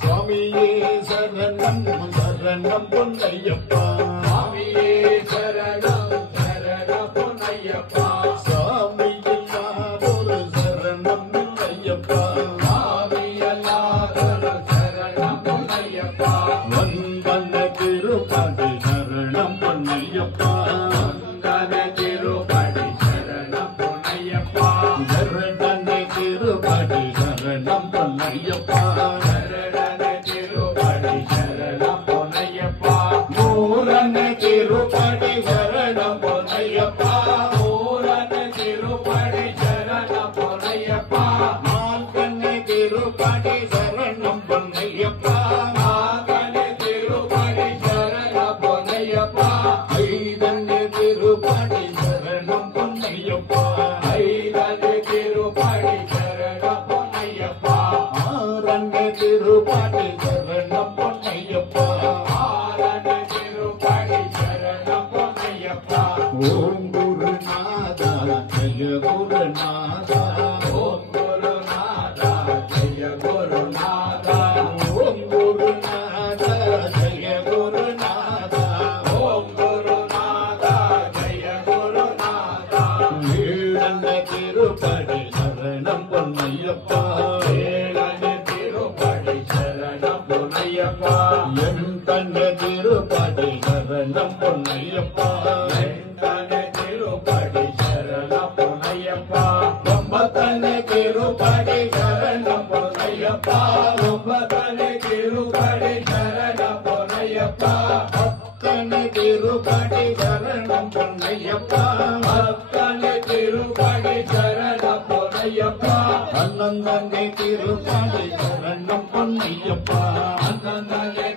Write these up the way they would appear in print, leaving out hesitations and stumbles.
சுவாமியே சரணம் சரணம் பொன்னையப்பா சுவாமியே சரணம் சரணம் பொன்னையப்பா சாமி இல்லாதொரு சரணம் இல்லையப்பா சாமி அல்லாதொரு சரணம் பொன்னையப்பா வந்தன திருப்பதி சரணம் பொன்னையப்பா வந்தன திருப்பதி சரணம் பொன்னையப்பா சரண திருப்பதி சரணம் பொன்னையப்பா சரண திருப்பதி சரணம் பொன்னையப்பா மூலன திருப்பதி சரணம் பொன்னையப்பா பூரண திருப்பதி சரணம் பொன்னையப்பா மாங்கன திருப்பதி சரணம் பொன்னையப்பா மாகன திருப்பதி சரணம் பொன்னையப்பா ஐதன திருப்பதி சரணம் பொன்னையப்பா ஐதன திருப்பதி சரணம் பொன்னையப்பா ஆரண்ய திருப்பதி சரணம் பொன்னையப்பா ஆரண திருப்பதி சரணம் பொன்னையப்பா ஓம் குருநாதா ஜெய குருநாதா ஓம் குருநாதா ஜெய குருநாதா ஓம் குருநாதா ஜெய குருநாதா ஓம் குருநாதா ஜெய குருநாதா ஈழந்த திருப்பதி சரணம் பொன்னையப்பா ஏழன திருப்பதி சரணம் பொன்னையப்பா என் தன்ன திருப்பதி சரணம் பொன்னையப்பா எந்தன திருப்பதி சரணம் பொன்னையப்பா ஒன்பத்தன திருப்பதி சரணம் பொன்னையப்பா ஒன்பதன திருப்பதி சரணம் பொன்னையப்பா பத்தன திருப்பதி சரணம் பொன்னையப்பா அத்தன திருப்பதி சரணம் பொன்னையப்பா அண்ணந்தனை திருப்பதி சரணம் பொன்னையப்பா அந்தன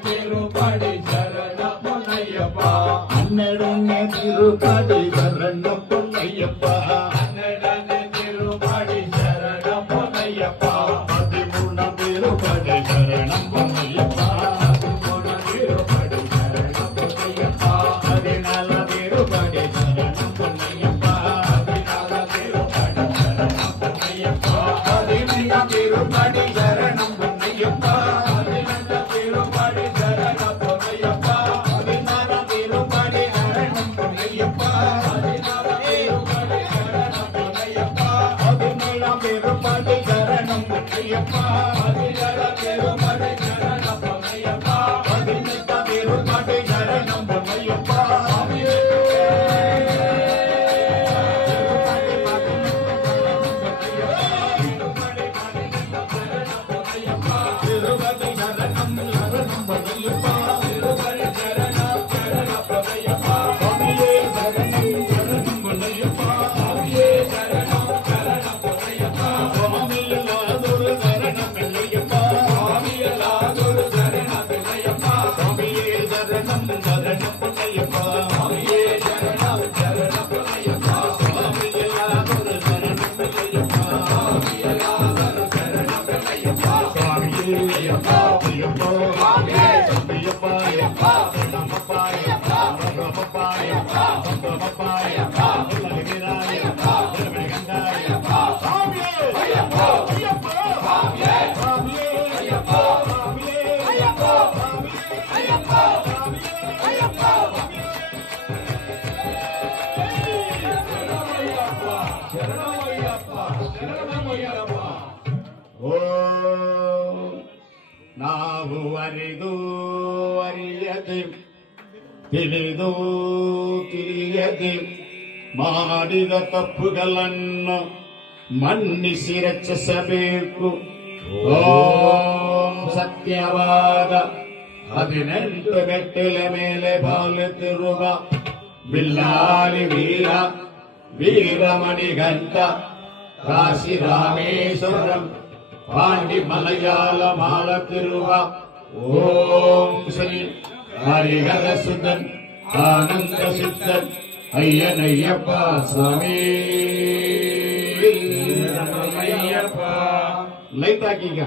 திருப்பதி சரணம் பொன்னையப்பா அன்னடனே திருப்பதி சரணம் பொன்னையப்பா அன்னடன திருப்பதி சரணம் பொன்னையப்பா பதிமூணாம் திருப்பதி சரணம் பொன்னையப்பா பதிமூணு திருப்பதி சரணம் பொன்னையப்பா பதினாலாம் திருப்பதி சரணம் பொன்னையப்பா பதினாலு திருப்பதி சரணம் பொன்னையப்பா பதினைந்தாம் திருப்பதி சரணம் பொன்னையப்பா பதினெட்டு திருப்பதி சரணம் பொன்னையப்பா பதினாறாம் திருப்பதி சரணம் பொன்னையப்பா பதினாலு திருப்பதி சரணம் பொன்னையப்பா பதினேழாம் திருப்பதி சரணம் பொன்னையப்பா பதினேழு திருப்பதி சரணம் பொன்னையப்பா பதினெட்டாம் திருப்பதி சரணம் பொன்னையப்பா திருப்பதி சரணம் சரணம் பொன்னையப்பா சுவாமியே சரணம் சரணம் பொன்னையப்பா சுவாமியல்லாதொரு சரணம் இல்லையப்பா சுவாமியே சரணம் சரணம் பொன்னையப்பா சுவாமியல்லாதொரு சரணம் இல்லையப்பா சுவாமியே ஐயப்பா ஐயப்பா ஐயப்பா ஐயப்பா சரணமப்பா ஐயப்பா ரமப்பா ஐயப்பா சந்தமப்பா ஐயப்பா உலகிராயப்பா திருமணிகண்டா ஐயப்பா சுவாமியே ஐயப்பா ஐயப்பா சுவாமியே சுவாமியே ஐயப்பா சுவாமியே ஐயப்பா சுவாமியே ஐயப்பா சுவாமியே ஐயப்பா ஓம் ನಾವು ಅರಿದು ಅರಿಯದೆ ತಿಳಿದು ತಿಳಿಯದೆ ಮಾಡಿದ ತಪ್ಪುಗಳನ್ನು ಮನ್ನಿಸಿ ರಚಿಸಬೇಕು ಓಂ ಸತ್ಯವಾದ 18 ಮೆಟ್ಟಿಲ ಮೇಲೆ ಬಾಳುತ್ತಿರುವ ಬಿಲ್ಲಾಲಿ ವೀರ ವೀರಮಣಿಗಂಟ ಕಾಶಿ ರಾಮೇಶ್ವರಂ ಪಾಂಡಿ ಮಲಯಾಳ ಮಾಡುತ್ತಿರುವ ಓಂ ಶ್ರೀ ಹರಿಹರ ಸುಧನ್ ಆನಂದ ಸಿದ್ಧನ್ ಅಯ್ಯನಯ್ಯಪ್ಪ ಸ್ವಾಮಿ ಅಯ್ಯಪ್ಪ ಲೈಟ್ ಹಾಕೀಗ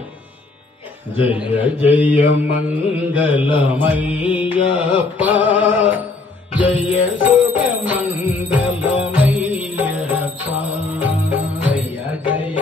ಜಯ ಜಯ ಮಂಗಲಮಯ್ಯಪ್ಪ ಜಯ ಸುಖ ಮಂಗಲಮಯ್ಯಪ್ಪ ಜಯ ಜಯ